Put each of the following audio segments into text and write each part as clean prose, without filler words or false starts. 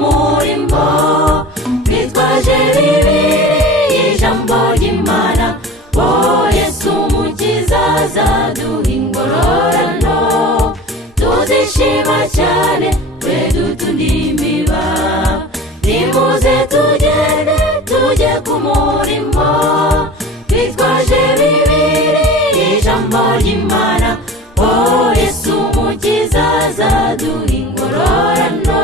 murimo twitwaje Bibiliya ijambo ry'Imana oh Yesu umukiza azaduha ingororano tuzishima cyane twe dutunda imiba nimuze tugende tujye ku murimo twitwaje Bibiliya ijambo ry'Imana oh Yesu umukiza azaduha ingororano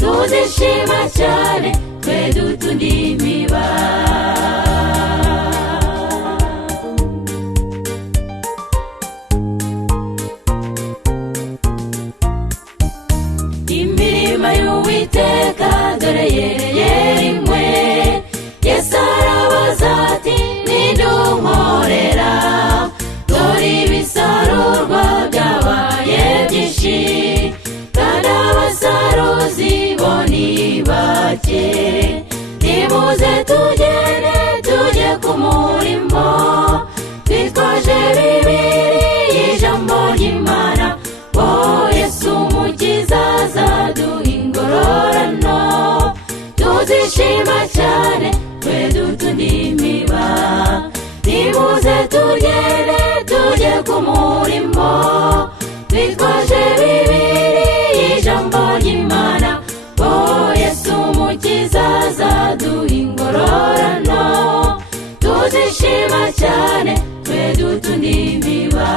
tuzishima cyane twe dutunda imiba imirima y'Uwiteka dore yereye rimwe Yesu arabaza ati ninde unkorera dore ibisarurwa byabaye byinshi kandi abasaruzi bo ni bake nimuze tugende tujye ku murimo twitwaje Bibiliya ijambo ry'Imana oh Yesu umukiza azaduha ingororano tuzishima cyane twe dutunda imiba nimuze tugende tujye ku murimo twitwaje Bibiliya ijambo ry'Imana oh Yesu umukiza azaduha ingororano tuzishima cyane twe dutunda imiba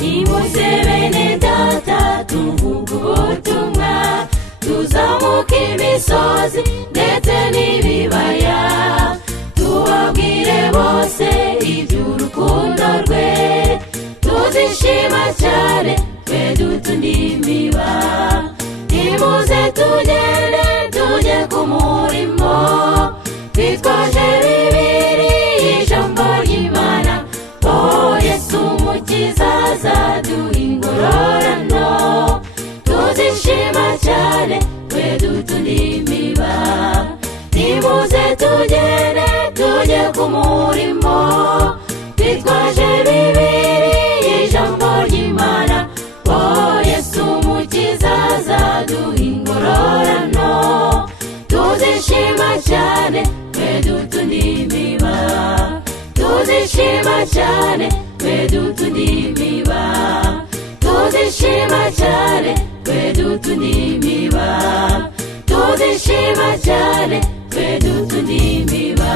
nimuze bene data tuvuge ubutumwa tuzamuka imisozi ndetse n'ibibaya tubabwire bose iby'urukundo rwe tuzishima cyane twe dutunda imiba nimuze tugende tujye ku murimo twitwaje Bibiliya ijambo ry'Imana oh Yesu umukiza azaduha ingororano tuzishima cyane twe dutunda imiba nimuze tugende tujye ku murimo twitwaje Bibiliya ijambo ry'Imana oh Yesu umukiza azaduha ingororano tuzishima cyane twe dutunda imiba tuzishima cyane twe dutunda imiba tuzishima cyane twe dutunda imiba tuzishima cyane twe dutunda imiba